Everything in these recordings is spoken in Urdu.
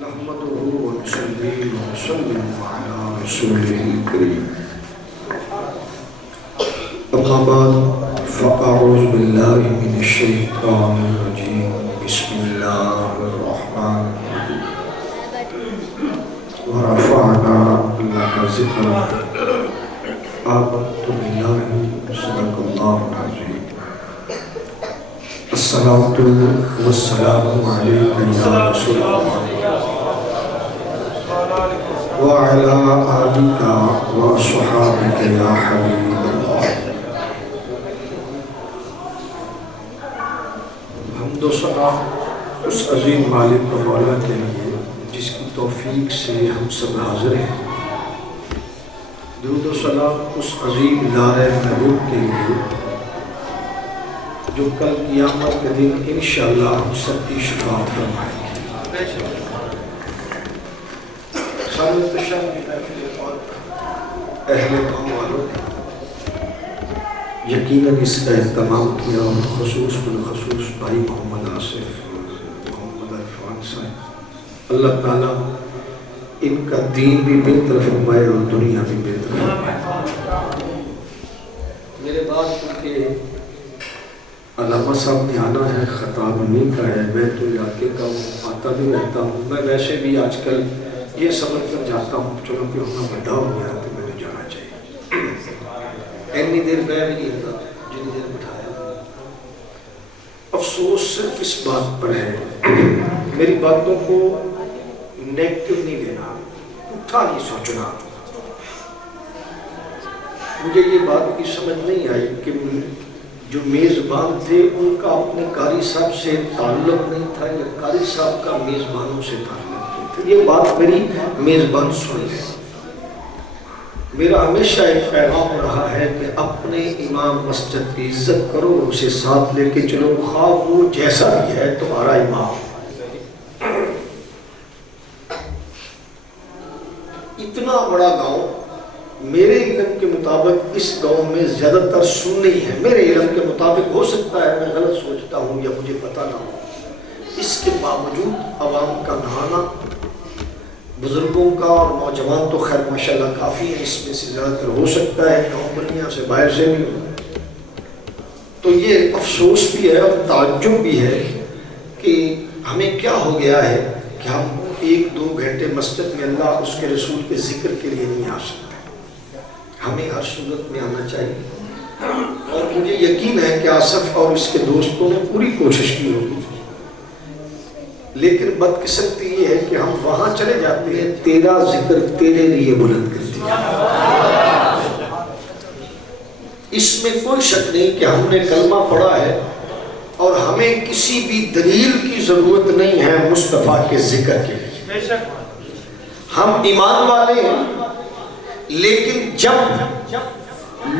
نحمده ونصلي ونسلم على رسوله الكريم أما بعد فأعوذ بالله من الشيطان الرجيم بسم الله الرحمن الرحيم ورفعنا لك ذكرك آمنت بالله صدق الله العظيم الصلاة والسلام عليك يا رسول الله وعلى آلك وصحابك يا حبيب الله. حمد و ثنا اس عظیم مالک و مولا کے لیے جس کی توفیق سے ہم سب حاضر ہیں. درود و سلام اس عظیم دار محبوب کے لیے جو کل قیامت کے دن انشاءاللہ ہم سب کی شفاعت فرمائے گی. سامنے تشہد کی محفل اور اہل قوم والوں نے یقیناً اس کا اہتمام کیا اور خصوص بالخصوص بھائی محمد آصف محمد عرفان صاحب. اللہ تعالیٰ ان کا دین بھی بہتر فرمائے اور دنیا بھی بہتر فرمائے. میرے بعد کیونکہ علامہ صاحب نے آنا ہے، خطاب نہیں کا ہے، میں تو علاقے کا ہوں، آتا بھی رہتا ہوں. میں ویسے بھی آج کل یہ سمجھ کر جاتا ہوں چلو کہ ہمیں بڑا ہو گیا تو میں نے جانا چاہیے. اتنی دیر میں بھی نہیں ہوتا جتنی دیر بٹھایا. افسوس صرف اس بات پر ہے، میری باتوں کو نیگیٹو نہیں لینا، اٹھا نہیں سوچنا. مجھے یہ بات کی سمجھ نہیں آئی کہ جو میزبان تھے ان کا اپنے قاری صاحب سے تعلق نہیں تھا یا قاری صاحب کا میزبانوں سے تعلق نہیں تھا. یہ بات میری میزبان سن لے. میرا ہمیشہ ایک پیغام رہا ہے کہ اپنے امام مسجد کی عزت کرو، اسے ساتھ لے کے چلو، خواہ وہ جیسا بھی ہے تمہارا امام. اتنا بڑا گاؤں میرے علم کے مطابق اس گاؤں میں زیادہ تر سنی ہے. میرے علم کے مطابق، ہو سکتا ہے میں غلط سوچتا ہوں یا مجھے پتہ نہ ہو. اس کے باوجود عوام کا نہانا، بزرگوں کا اور نوجوان تو خیر ماشاءاللہ کافی ہے، اس میں سے زیادہ تر ہو سکتا ہے گاؤں بنیا سے باہر سے بھی ہو. تو یہ افسوس بھی ہے اور تعجب بھی ہے کہ ہمیں کیا ہو گیا ہے کہ ہم 1-2 گھنٹے مسجد میں اللہ اس کے رسول کے ذکر کے لیے نہیں آ سکتے. ہمیں ہر صورت میں آنا چاہیے اور مجھے یقین ہے کہ آصف اور اس کے دوستوں نے پوری کوشش کی ہوگی. لیکن بدقسمتی یہ ہے کہ ہم وہاں چلے جاتے ہیں، تیرا ذکر تیرے لیے بلند کرتی ہے. اس میں کوئی شک نہیں کہ ہم نے کلمہ پڑھا ہے اور ہمیں کسی بھی دلیل کی ضرورت نہیں ہے مصطفیٰ کے ذکر کے لیے. ہم ایمان والے ہیں، لیکن جب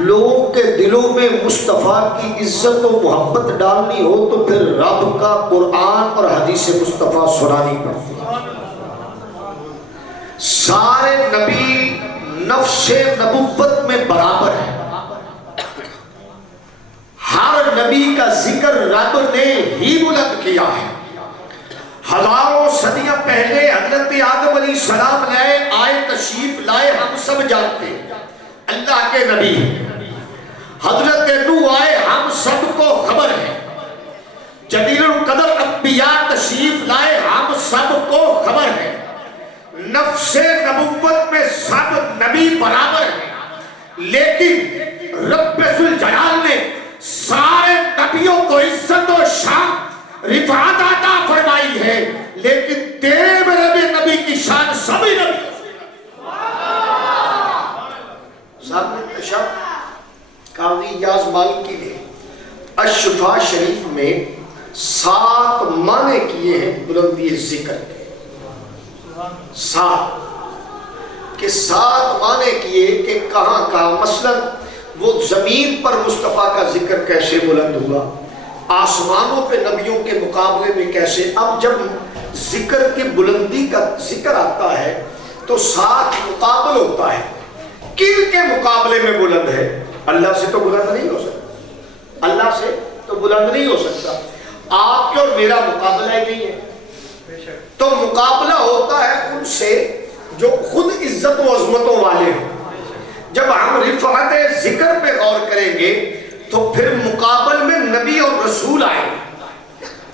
لوگوں کے دلوں میں مصطفیٰ کی عزت و محبت ڈالنی ہو تو پھر رب کا قرآن اور حدیث مصطفیٰ سنانی پڑتی ہے. سارے نبی نفس نبوت میں برابر ہیں. ہر نبی کا ذکر رب نے ہی بلند کیا ہے. ہزاروں صدیاں پہلے حضرت آدم علیہ السلام آئے تشریف لائے، ہم سب جانتے ہیں اللہ کے نبی. حضرت نوح آئے، ہم سب کو خبر ہے. جلیل القدر انبیاء تشریف لائے، ہم سب کو خبر ہے. نفس نبوت میں سب نبی برابر ہیں، لیکن رب ذوالجلال نے سارے نبیوں کو عزت و شان رفعت عطا فرمائی ہے، لیکن تیرے میرے نبی کی شان سبھی نبی. صاحب تشہد قاضی یاز مالکی نے الشفا شریف میں 7 معنی کیے ہیں بلندی ذکر کے. 7 معنی کیے کہ کہاں کہاں. مثلا وہ زمین پر مصطفیٰ کا ذکر کیسے بلند ہوا، آسمانوں پہ نبیوں کے مقابلے میں کیسے. اب جب ذکر کی بلندی کا ذکر آتا ہے تو 7 مقابل ہوتا ہے. کن کے مقابلے میں بلند ہے؟ اللہ سے تو بلند نہیں ہو سکتا. اللہ سے تو بلند نہیں ہو سکتا. آپ کے اور میرا مقابلہ ہی نہیں ہے. تو مقابلہ ہوتا جو خود عزت و عظمتوں والے ہیں. جب ہم رفعت ذکر پہ غور کریں گے تو پھر مقابل میں نبی اور رسول آئے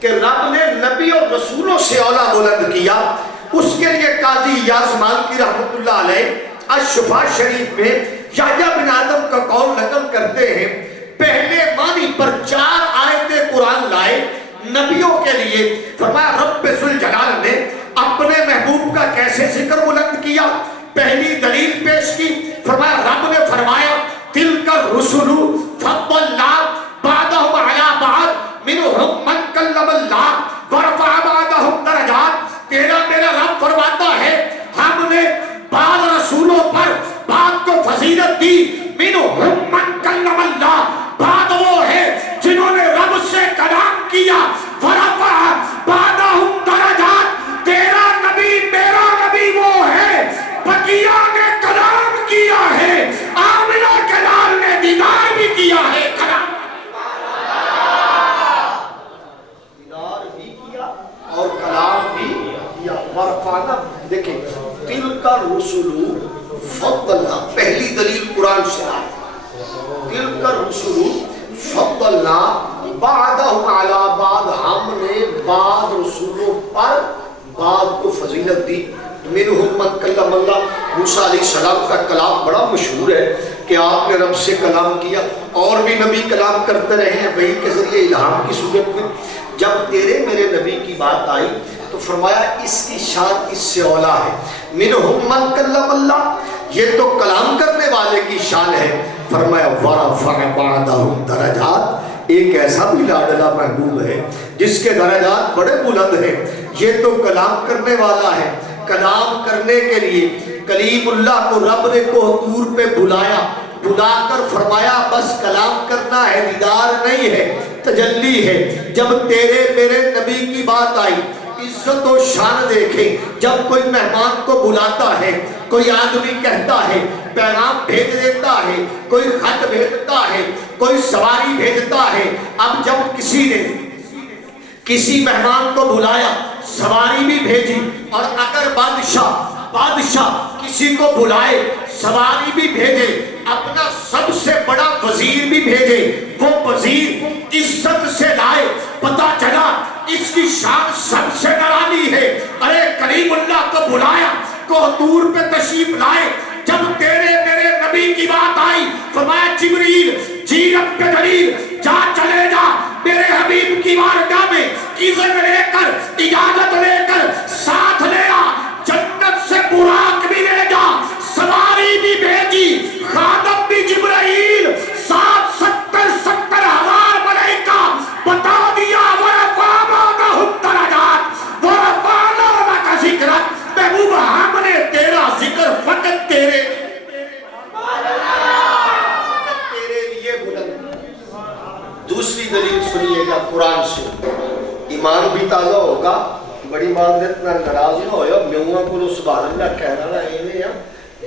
کہ رب نے نبی اور رسولوں سے اولا بلند کیا. اس کے لیے قاضی یاس مالکی رحمت اللہ علیہ الشفا شریف میں یحییٰ بن آدم کا قول نقل کرتے ہیں. پہلے معنی پر 4 آیتیں قرآن لائے نبیوں کے لیے. فرمایا رب ذوالجلال نے اپنے محبوب کا کیسے ذکر بلند کیا. پہلی دلیل پیش کی. فرمایا رب نے فرمایا تلک الرسل فضلنا بعضهم علی بعض منهم من کلم اللہ ورفع بعضهم درجات. تیرا میرا رب فرماتا ہے ہم نے بعض رسولوں پر بعض کو فضیلت دی. منهم من کلم اللہ، بعض وہ ہے جنہوں نے رب سے کلام کیا. ورفع بعضهم درجات. تیرا نبی میرا نبی وہ ہے بقیہ نے کلام کیا ہے، آمنہ کے لال نے دیدار بھی کیا ہے. کلام دیدار بھی کیا اور کلام بھی کیا. ورفعنا دیکھیں تلک الرسل فضلنا، پہلی دلیل قرآن سے آئی. تلک الرسل فضلنا بعضهم علی بعض، ہم نے بعض رسولوں پر بعض کو فضیلت دی. منہم من کلم اللہ، موسیٰ علیہ السلام کا کلام بڑا مشہور ہے کہ آپ نے رب سے کلام کیا. اور بھی نبی کلام کرتے رہے ہیں وحی کے ذریعے الہام کی صورت میں. جب تیرے میرے نبی کی بات آئی تو فرمایا اس کی شان اس سے اولا ہے. منہم من کلم اللہ، یہ تو کلام کرنے والے کی شان ہے. فرمایا ورفع بعضهم درجات، ایک ایسا بھی لاڈلا محبوب ہے جس کے درجات بڑے بلند ہیں. یہ تو کلام کرنے والا ہے. کلام کرنے کے لیے کلیم اللہ کو رب نے کوہ پہ بلا کر فرمایا بس کلام کرنا ہے، دیدار نہیں ہے، تجلی ہے. جب تیرے میرے نبی کی بات آئی عزت و شان دیکھیں. جب کوئی مہمان کو بلاتا ہے، کوئی آدمی کہتا ہے پیغام بھیج دیتا ہے، کوئی خط بھیجتا ہے، کوئی سواری بھیجتا ہے. اب جب کسی نے کسی مہمان کو بلایا، سواری بھی بھیجی، اور اگر بادشاہ کسی کو بلائے سواری بھی بھیجے، اپنا سب سے بڑا وزیر بھی بھیجے، وہ وزیر عزت سے لائے، پتا چلا اس کی شان سب سے نرالی ہے. ارے کریم اللہ کو بلایا، کوہ پہ تشریف لائے. جب تیرے میرے نبی کی بات آئی فرمایا جبریل جی رب کے دلیل جا چلے جا میرے حبیب کی بارگاہ میں، اذن لے کر اجازت لے کر ساتھ لے آ، جنت سے براق بھی لے جا، سواری بھی بھیجی، خادم بھی جبرائیل، 70 ہزار ملائکہ. بتا دیا ورفع بعضهم درجات ورفعنا لک ذکرک. محبوب ہم نے تیرا ذکر فقط تیرے لیے بلند. دوسری دلیل سنیے گا قرآن سے، ایمان بھی تازہ ہوگا. بڑی معذرت نہ ناراض نہ ہویا میوہاں کو سبحان اللہ کہنا نہ ایویں آ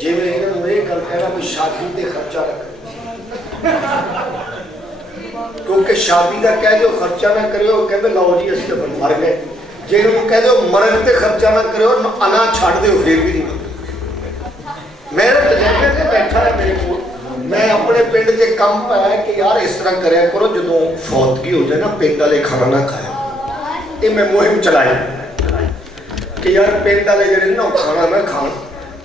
جی میں نے کل کہنا کوئی شادی تے خرچہ نہ کرے، کیونکہ شادی کا کہہ دو خرچہ نہ کرے وہ کہتے لو جی اس کے مر گئے. جی وہ کہہ دو مرن تے خرچہ نہ کرے انا چھڑ دے پھر بھی نہیں بنتا. میرے تجربے سے بیٹھا ہے میرے کو، میں اپنے پنڈ کے کم پایا کہ یار اس طرح کریا کرو جدوں فوتگی ہو جائے نا پنڈ والے کھانا نہ کھایا. یہ میں مہم چلائی کہ یار پنڈ والے جڑے نا کھانا نہ کھان،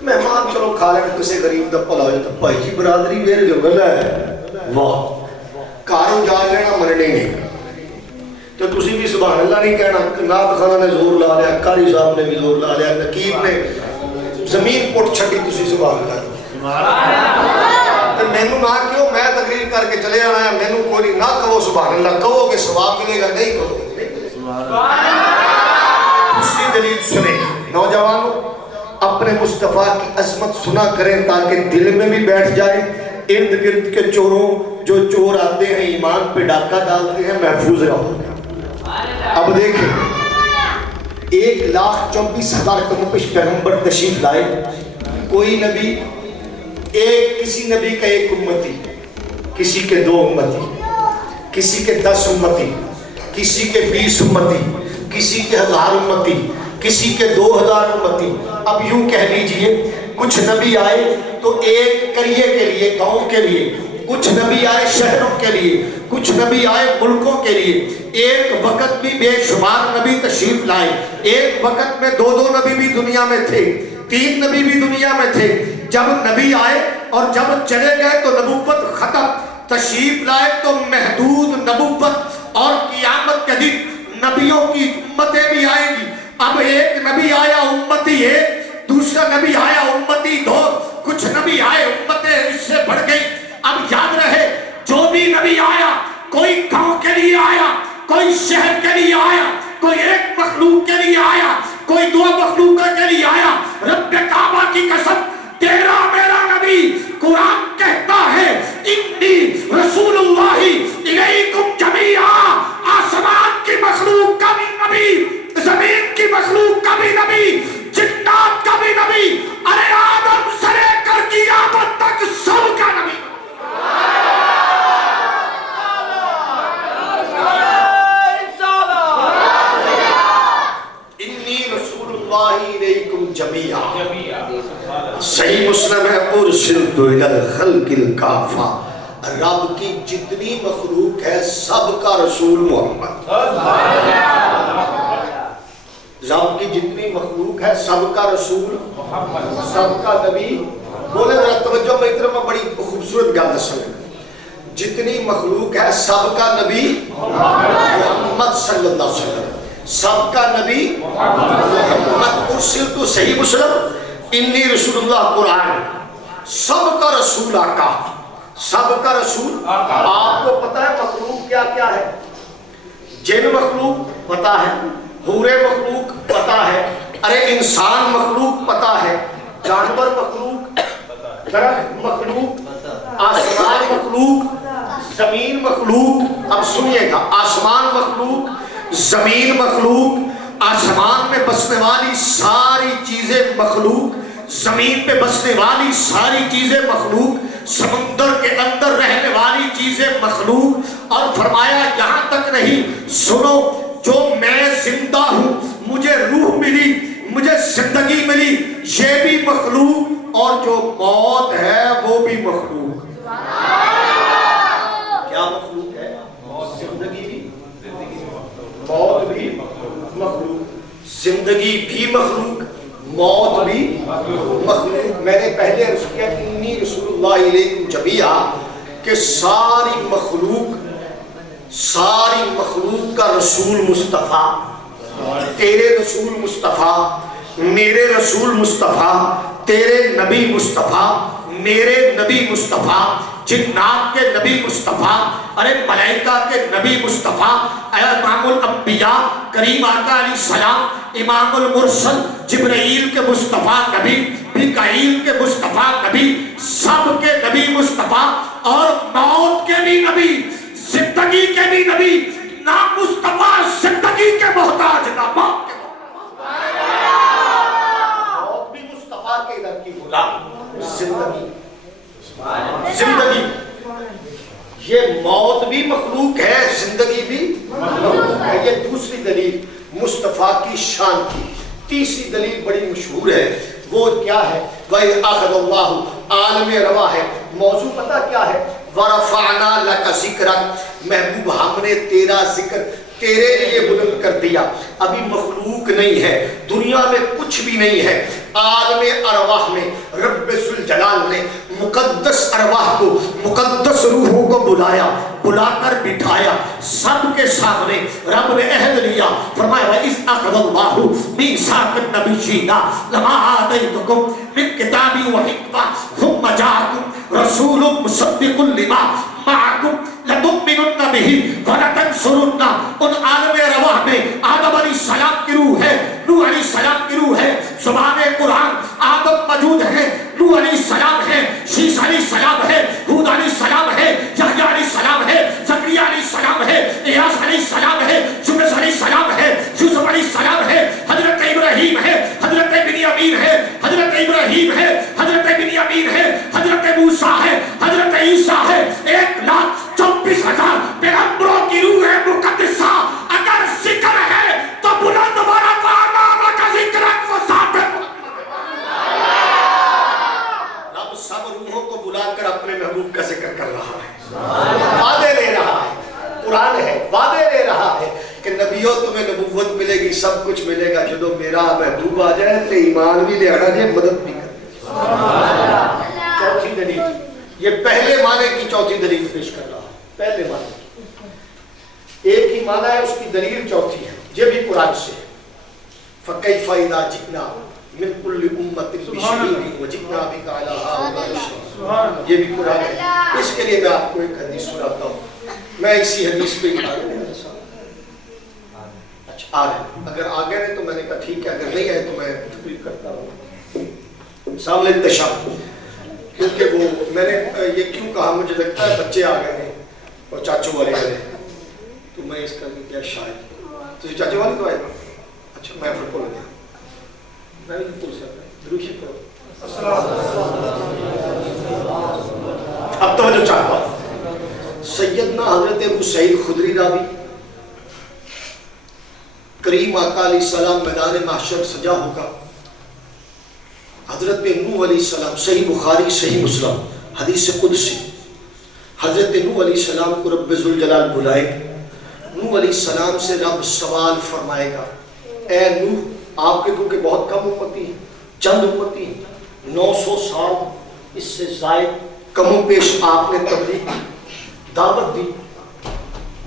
مہمان چلو کھا لیں کسی غریب دا بھلا ہو جاتا. بھائی جی برادری ویر جو گل ہے واہ کاروں جا لینا مرنے نہیں. تو تسی بھی سبحان اللہ نہیں کہنا. نعت خانہ نے زور لا لیا، قاری صاحب نے بھی زور لا لیا، نقیب نے زمین پٹ چھٹی، تسی سبحان اللہ. مینوں نہ کہو میں تقریر کر کے چلے آیا، مینوں کوئی نہ کہو سبحان اللہ، کہو کہ ثواب ملے گا، نہیں کہو. دوسری دلیل سنیں نوجوانوں، اپنے مصطفیٰ کی عظمت سنا کریں تاکہ دل میں بھی بیٹھ جائے. ارد گرد کے چوروں جو چور آتے ہیں ایمان پہ ڈاکہ ڈالتے ہیں محفوظ رہو. اب دیکھیں 1,24,000 کم پیش پیغمبر تشریف لائے. کوئی نبی کسی نبی کا 1 امتی، کسی کے 2 امتی، کسی کے 10 امتی، کسی کے 20 امتی، کسی کے 1000 امتی، کسی کے 2000 امتی. اب یوں کہہ لیجئے کچھ نبی آئے تو ایک قریے کے لیے، گاؤں کے لیے، کچھ نبی آئے شہروں کے لیے، کچھ نبی آئے ملکوں کے لیے، ایک وقت بھی بے شمار نبی تشریف لائے، ایک وقت میں 2 نبی بھی دنیا میں تھے، 3 نبی بھی دنیا میں تھے۔ جب نبی آئے اور جب چلے گئے تو نبوت ختم، تشریف لائے تو محدود نبوت، اور قیامت کے دن نبیوں کی امتیں بھی آئیں گی۔ اب ایک نبی آیا امتی 1، دوسرا نبی آیا امتی 2، کچھ نبی آئے امتیں اس سے بڑھ گئی۔ اب یاد رہے جو بھی نبی آیا، کوئی گاؤں کے لیے آیا، کوئی شہر کے لیے آیا، کوئی ایک مخلوق کے لیے آیا، کوئی 2 مخلوقوں کے لیے آیا۔ رب کعبہ کی قسم، تیرا میرا نبی قرآن کہتا ہے انی رسول اللہ الیکم جمیعا، آسمان کی مخلوق کا بھی نبی، زمین کی مخلوق کا بھی نبی، جنات کا بھی نبی، ارے آدم سے لے کر قیامت تک سب کا نبی۔ انی رسول اللہ الیکم جمیعا، صحیح مسلم ہے، ارسلت الی الخلق الکافہ، رب کی جتنی مخلوق ہے سب کا رسول محمد، رب کی جتنی مخلوق ہے سب کا رسول محمد، سب کا نبی۔ بولے ذرا توجہ میں ادھر، میں بڑی خوبصورت گل دسوں، جتنی مخلوق ہے سب کا نبی محمد صلی اللہ علیہ وسلم، سب کا نبی محمد۔ ارسلت، صحیح مسلم، انی رسول اللہ، قرآن، سب کا رسول آقا، سب کا رسول۔ آپ کو پتا ہے مخلوق کیا کیا ہے؟ جن مخلوق پتا ہے، حور مخلوق پتا ہے، ارے انسان مخلوق پتا ہے، جانور مخلوق، درخت مخلوق، آسمان مخلوق، زمین مخلوق۔ اب سنیے گا، آسمان مخلوق، زمین مخلوق، آسمان میں بسنے والی ساری چیزیں مخلوق، زمین پہ بسنے والی ساری چیزیں مخلوق، سمندر کے اندر رہنے والی چیزیں مخلوق۔ اور فرمایا یہاں تک نہیں، سنو، جو میں زندہ ہوں، مجھے روح ملی، مجھے زندگی ملی، یہ بھی مخلوق، اور جو موت ہے وہ بھی مخلوق۔ کیا مخلوق ہے؟ زندگی بھی، موت بھی مخلوق، زندگی بھی مخلوق، موت بھی مخلوق۔ میں نے پہلے عرض کیا انی رسول اللہ الیکم جمیعا، کہ ساری مخلوق کا رسول مصطفیٰ، تیرے رسول مصطفیٰ، میرے رسول مصطفیٰ، تیرے نبی مصطفیٰ، میرے نبی مصطفیٰ، جنات کے نبی مصطفیٰ، ارے ملائکہ کے نبی مصطفیٰ، امام الانبیاء کریم آقا علیہ السلام، امام المرسل جبرائیل کے مصطفیٰ نبی، میکائیل کے مصطفیٰ نبی، سب کے نبی مصطفیٰ، اور موت کے بھی نبی، زندگی کے بھی نبی۔ نہ مصطفیٰ زندگی کے محتاج، نہ موت کے محتاج۔ موت بھی مصطفیٰ کے ادھر کی غلام، زندگی، یہ موت بھی مخلوق ہے، زندگی بھی مخلوق ہے۔ یہ دوسری دلیل مصطفیٰ کی شان کی۔ تیسری دلیل بڑی مشہور ہے، وہ کیا ہے؟ وَإِذْ أَخَذَ اللَّهُ، عالم روا ہے، موضوع پتہ کیا ہے؟ وَرَفَعْنَا لَكَ ذِكْرَكَ، محبوب ہم نے تیرا ذکر تیرے لیے بلند کر دیا۔ ابھی مخلوق نہیں ہے، دنیا میں کچھ بھی نہیں ہے، عالم ارواح میں رب ذوالجلال نے مقدس ارواح کو، مقدس روحوں کو بلا کر بٹھایا، سب کے سامنے رب نے عہد لیا، فرمایا وَإِذْ أَخَذَ اللَّهُ مِيثَاقَ النَّبِيِّينَ لَمَا آتَيْتُكُم مِّن كِتَابٍ وَحِكْمَةٍ ثُمَّ جَاءَكُمْ رَسُولٌ مُصَدِّقٌ لِمَا مَعَكُمْ لَتُؤْمِنُنَّ بِهِ وَلَتَنصُرُنَّهُ۔ ان عالم رواح میں آدم علیہ السلام کی روح ہے، نوح علیہ السلام کی روح ہے، زبان قرآن آدم موجود ہے، نوح علیہ السلام ہے، شیس علیہ السلام ہے، ہود علیہ السلام ہے، یحییٰ علیہ السلام ہے، زکریا علیہ السلام ہے، الیاس علیہ السلام ہے، یونس علیہ السلام ہے، یوسف علیہ السلام ہے، حضرت ابراہیم ہے، حضرت بنیامین ہے، حضرت ابراہیم ہے، حضرت بنیامین ہے، حضرت موسیٰ ہے، حضرت عیسیٰ ہے۔ 1,24,000 پیغمبروں کی روح ہے مقدسہ۔ اگر ذکر ہے تو بلند ورفعنا لک ذکرک، وہ ساتھ ہے۔ ملے گا جدو میرا محبوب آ جائے تو ایمان بھی لے آنا جائے مدد بھی کرے. چوتھی دلیل, یہ پہلے معنی کی چوتھی دلیل پیش کر رہا ہوں. پہلے معنی ایک ہی معنی ہے, اس کی دلیل چوتھی ہے, یہ بھی قرآن سے ہے. فَكَيْفَ إِذَا جِئْنَا مِنْ كُلِّ أُمَّةٍ بِشَهِيدٍ وَجِئْنَا بِكَ عَلَىٰ هَٰؤُلَاءِ شَهِيدًا. یہ بھی قرآن ہے. اس کے لیے میں آپ کو ایک حدیث سناتا ہوں. میں اسی حدیث پہ ہی آ رہے ہیں. اچھا آ رہے ہیں, اگر آ گئے تو میں نے کہا ٹھیک ہے, اگر نہیں آئے تو میں تقریر کرتا ہوں. سامنے تشاہ, کیونکہ وہ میں نے یہ کیوں کہا, مجھے لگتا ہے بچے آ گئے ہیں اور چاچو والے آئے ہیں, تو میں اس کا کیا شاید تو چاچو والے تو آئے گا. اچھا میں پھر بول گیا, میں بھی پوچھ سکتا ہوں دروشی پڑھو. اب توجہ چاہتا ہوں. سیدنا حضرت ابو سعید خدری راوی, کریم آقا علیہ السلام میدان محشر سجا ہوگا. حضرت نوح علیہ السلام, صحیح بخاری صحیح مسلم حدیث قدسی, حضرت نوح علیہ السلام کو رب ذوالجلال بلائے. نوح علیہ السلام سے رب سوال فرمائے گا, اے نوح, آپ کے کیونکہ بہت کم امتی ہیں, چند امتی ہیں, 900 سال اس سے زائد کم و پیش آپ نے تبلیغ کی, دعوت دی.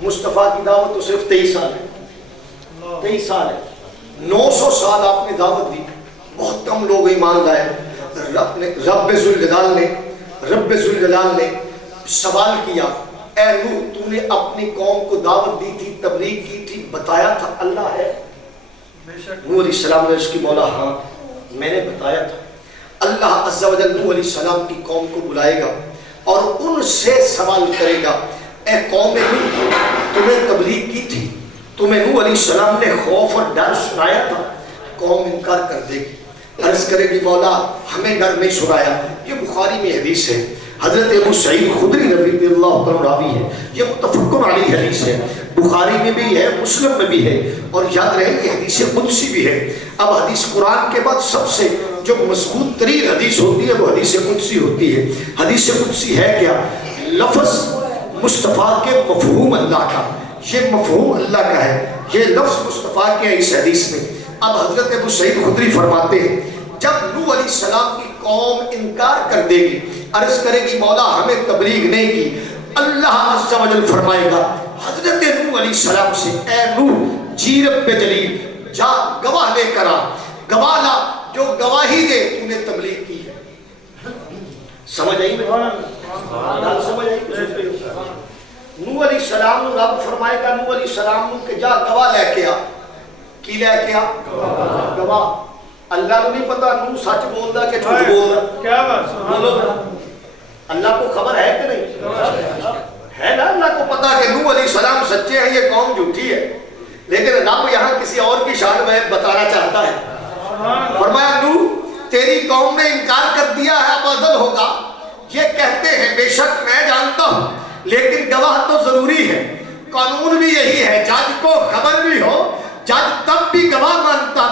مصطفیٰ کی دعوت تو صرف 23 سال ہے, 23 سال ہے. 900 سال آپ نے دعوت دی, بہت کم لوگ ایمان لائے. رب ذوالجلال نے سوال کیا, اے نوح, تو نے اپنی قوم کو دعوت دی تھی, تبلیغ کی تھی, بتایا تھا اللہ ہے؟ نوح علیہ السلام نے اس کی مولا ہاں میں نے بتایا تھا. اللہ عز و جل نوح علیہ السلام کی قوم کو بلائے گا اور ان سے سوال کرے گا, اے قوم نوح, تمہیں تبلیغ کی تھی, تمہیں نوح علیہ السلام نے خوف اور ڈر سنایا تھا؟ قوم انکار کر دے گی, عرض کرے گی مولا ہمیں ڈر نہیں سنایا. یہ بخاری میں حدیث ہے. حضرت ابو سعید خدری رضی اللہ عنہ راوی ہے, یہ متفق علیہ حدیث ہے, بخاری میں بھی ہے, مسلم میں بھی ہے, اور یاد رہے یہ حدیث قدسی بھی ہے. اب حدیث قرآن کے بعد سب سے جو مضبوط ترین حدیث ہوتی ہے وہ حدیث قدسی ہوتی ہے. حدیث قدسی ہے کیا؟ لفظ مصطفیٰ کے مفہوم اللہ کا, یہ مفہوم اللہ کا ہے, یہ لفظ مصطفیٰ کے اس حدیث میں. اب حضرت ابو سعید خدری فرماتے ہیں, جب نوح علیہ السلام کی قوم انکار کر دے گی, عرض کرے گی مولا ہمیں تبلیغ نہیں کی, اللہ عز و جل فرمائے گا حضرت نوح علیہ السلام سے, اے نوح جی رب جلیل, جا گواہ لے کر آ, گواہ لا جو گواہی دے تو نے تبلیغ کی ہے. سمجھ آئی میں؟ سمجھ آئی؟ نوح علیہ السلام رب فرمائے گا نوح علیہ السلام کہ جا گواہ لے کے آ. کی لے کے آ؟ گواہ. اللہ کو نہیں پتا نوح سچ بولتا کہ جھوٹ بولتا. کیا بات بولو, اللہ کو خبر ہے کہ نہیں ہے نا؟ اللہ کو پتا کہ نوح علیہ السلام سچے ہیں, یہ قوم جھوٹی ہے, لیکن رب یہاں کسی اور کی شان میں بتانا چاہتا ہے. فرمایا نوح تیری قوم نے انکار کر دیا ہے, اب عدل ہوگا. یہ کہتے ہیں بے شک میں جانتا ہوں, لیکن گواہ تو ضروری ہے. قانون بھی یہی ہے, جج کو خبر بھی ہو, جج تب بھی گواہ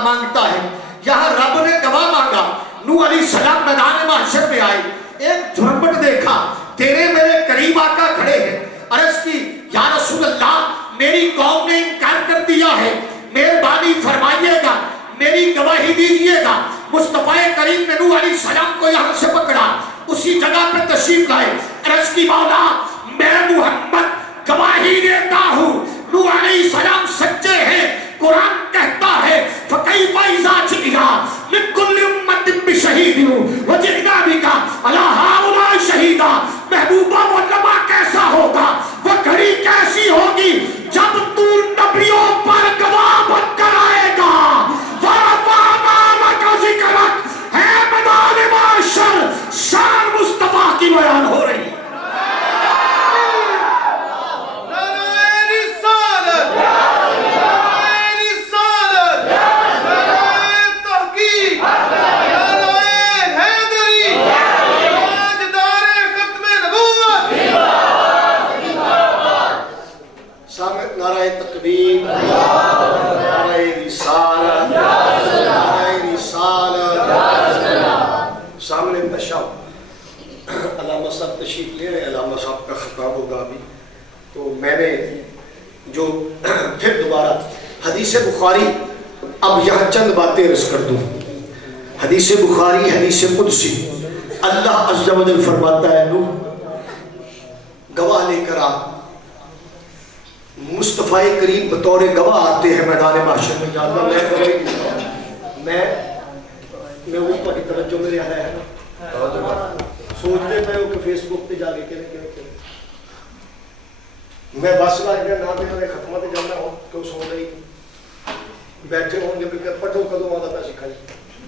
مانگتا ہے. یہاں رب نے گواہ مانگا. نوح علیہ السلام میدان محشر میں آئے, ایک جھرمٹ دیکھا, تیرے میرے قریب آقا کھڑے ہیں. عرض کی یا رسول اللہ میری قوم نے انکار کر دیا ہے, مہربانی فرمائیے گا, میری گواہی دیجیے گا. مصطفیٰ کریم نے نوح علیہ السلام کو یہاں سے پکڑا, اسی جگہ پہ تشریف لائے. عرض کی مولا میں محمد گواہی دیتا ہوں نوح علیہ السلام سچے ہیں. قرآن کہتا ہے فَكَيْفَ إِذَا جِئْنَا مِنْ كُلِّ أُمَّةٍ بِشَهِيدٍ وَجِئْنَا بِكَ عَلَىٰ هَٰؤُلَاءِ شَهِيدًا. محبوبہ وہ لمحہ کیسا ہوگا, وہ گھڑی کیسی ہوگی جب تو نبیوں پر گواہ بن کر آئے گا. وَرَفَعْنَا لَكَ ذِكْرَكَ ہے میدان محشر, شان مصطفیٰ کی بیان ہو رہی. سامنے تشاؤ علامہ صاحب تشریف لے رہے ہیں, علامہ صاحب کا خطاب ہوگا ابھی. تو میں نے جو پھر دوبارہ حدیث بخاری اب یہاں چند باتیں عرض کر دوں. حدیث بخاری حدیث قدسی اللہ عز و جل فرماتا ہے نوح گواہ لے کر آ. مصطفیٰ کریم بطور گواہ آتے ہیں میدان محشر میں. جانتا میں گواہی دیتا ہوں. میں اوپر کی توجہ میرے آیا ہے نا سوچتے پہ ہو کہ فیس بک پہ جا کے کہنے میں بس لگ گیا نہ دینا ختمہ تے جانا ہو کہ سو رہی بیٹھے ہوں گے کہ پٹھو کدو آدھا پہ سکھائی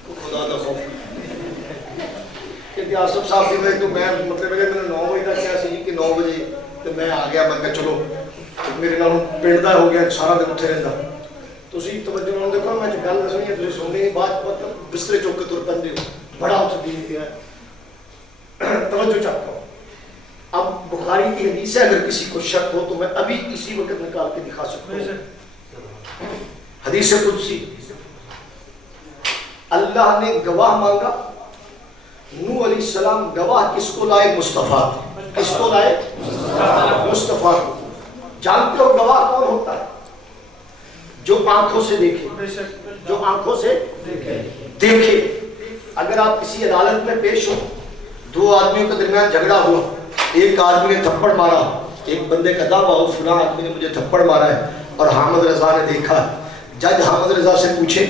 خدا دا خوف کہ آصف صاحب سے میں تو میں مطلب ہے کہ 9 بجے تک کیا سی کہ 9 بجے تو میں آ گیا. میں کہا چلو میرے نال پنڈ دا ہو گیا سارا دن اتنے رہتا. تسی توجہ نال دیکھو میں گل دسنی ہے تسی سننی بات مطلب بسترے چوک کے تر پندے ہو بڑا اتنے دین دیا ہے توجہ چاہتا ہوں. اب بخاری کی حدیث ہے اگر کسی کو شک ہو تو میں ابھی اسی وقت نکال کے دکھا سکتا ہوں. حدیث قدسی اللہ نے گواہ مانگا. نوح علیہ السلام گواہ کس کو لائے؟ مصطفیٰ. کس کو لائے؟ مصطفیٰ کو. جانتے ہو گواہ کون ہوتا ہے؟ جو آنکھوں سے دیکھے. جو آنکھوں سے دیکھے. اگر آپ کسی عدالت میں پیش ہو 2 آدمیوں کے درمیان جھگڑا ہوا ایک آدمی نے تھپڑ مارا ایک بندے کا دعویٰ ہو فلاں آدمی نے مجھے تھپڑ مارا ہے اور حامد رضا نے دیکھا. جج حامد رضا سے پوچھے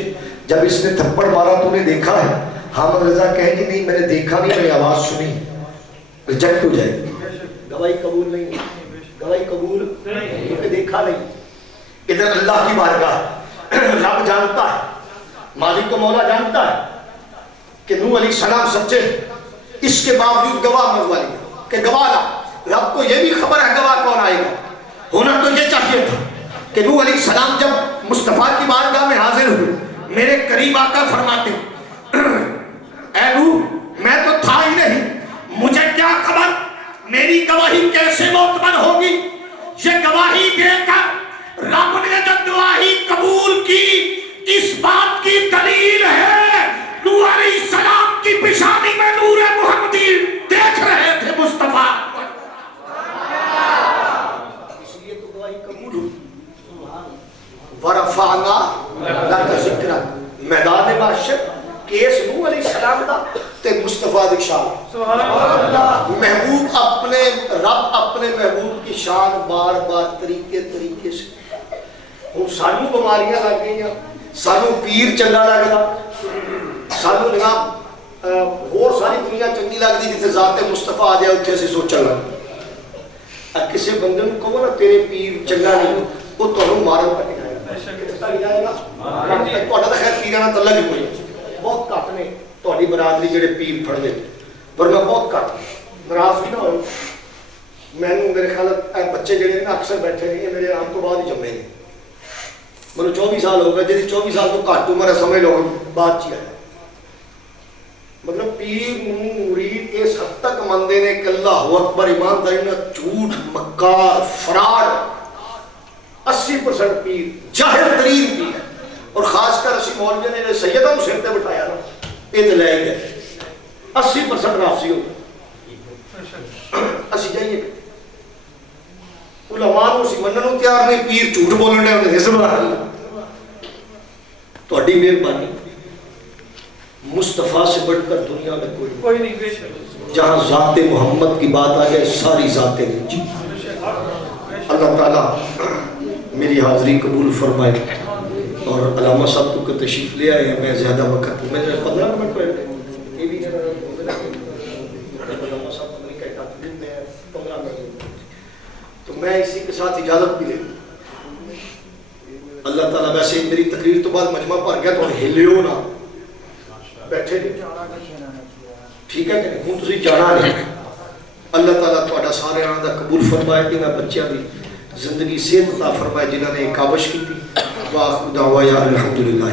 جب اس نے تھپڑ مارا تو نے دیکھا ہے؟ حامد رضا کہے کہ نہیں میں نے دیکھا نہیں میں نے آواز سنی. ریجیکٹ ہو جائے گی. گواہی قبول نہیں. گواہی قبول کیونکہ دیکھا نہیں. ادھر اللہ کی بارگاہ رب جانتا ہے مالک و مولا جانتا ہے کہ نوح علیہ السلام سچے. اس کے باوجود گواہ منگوا لیا کہ گواہ لا. رب کو یہ بھی خبر ہے گواہ کون آئے گا. ہونا تو یہ چاہیے تھا کہ نوح علیہ السلام جب مصطفیٰ کی بارگاہ میں حاضر ہوئے میرے قریب آ کر فرماتے اے نوح میں تو تھا ہی نہیں مجھے کیا خبر میری گواہی کیسے معتبر ہوگی. یہ گواہی دے کر رب نے جب گواہی قبول کی اس بات کی دلیل ہے نوح علیہ السلام کی پیشانی میں نور محمدی دیکھ رہے تھے مصطفیٰ. اس لیے تو گواہی قبول ہوئی. ورفعنا لک ذکرک. میدان محشر کیس نوح علیہ السلام دا تے مصطفیٰ دی شان. محبوب اپنے رب اپنے محبوب کی شان بار بار طریقے سے. ہوں سانو بیماریاں لگ گئی سانو پیر چنگا لگتا سانو جناب اور ساری دنیا چنگی لگتی جتنے ذات مصطفیٰ آ جائے اتنے اسی سوچن لگ. کسی بندے کو کہو نا تیرے پیر چنگا نہیں وہ تمہیں مارن پہ جائے گا. تو خیر پیرانا تلا بھی کوئی بہت گھٹ نے تاری برادری جڑے پیر پڑھ دے ورنہ بہت گھٹ ناراض بھی نہ ہو. مینوں میرے خیال بچے جڑے نا اکثر بیٹھے نہیں میرے آن تو بعد ہی جمے نے. مجھے 24 سال ہو گئے جی 24 سال تو گھٹ عمر ہے سمجھ لو بات چی ہے. مطلب پیر مرید اس حد تک مندے نے کہ اللہ اکبر ایمانداری نہ جھوٹ مکار فراڈ 80% پیر جاہل ترین پیر. اور خاص کر اسی مولوی نے سیدہ کو سر پہ بٹھایا نا یہ تو لے گئے 80% رافضی ہو گئے. اسی جائیے علماء کو اسی منن تیار نہیں پیر جھوٹ بولنے انہیں حزب تہاڈی مہربانی. مصطفیٰ سے بڑھ کر دنیا میں کوئی نہیں. جہاں ذات محمد کی بات آ جائے ساری ذاتیں نیچی. اللہ تعالیٰ میری حاضری قبول فرمائے. اور علامہ صاحب تو کہ تشریف لے آئے ہیں میں زیادہ وقت میں 15 منٹ پڑھ گئے یہ بھی علامہ صاحب کو نہیں کہتا 15 منٹ تو میں اسی کے ساتھ اجازت بھی لے لوں. اللہ تعالیٰ ویسے میری تقریر تو بعد مجمع پر گیا تو ہلیو نہ بیٹھے ٹھیک ہے کہ ہوں تسی جانا نہیں. اللہ تعالیٰ تہاڈا سارے آنا دا قبول فرمائے کہ میں بچیاں دی زندگی صحت عطا فرمائے جنہاں نے کاوش کی تھی. واخر دعوانا الحمدللہ.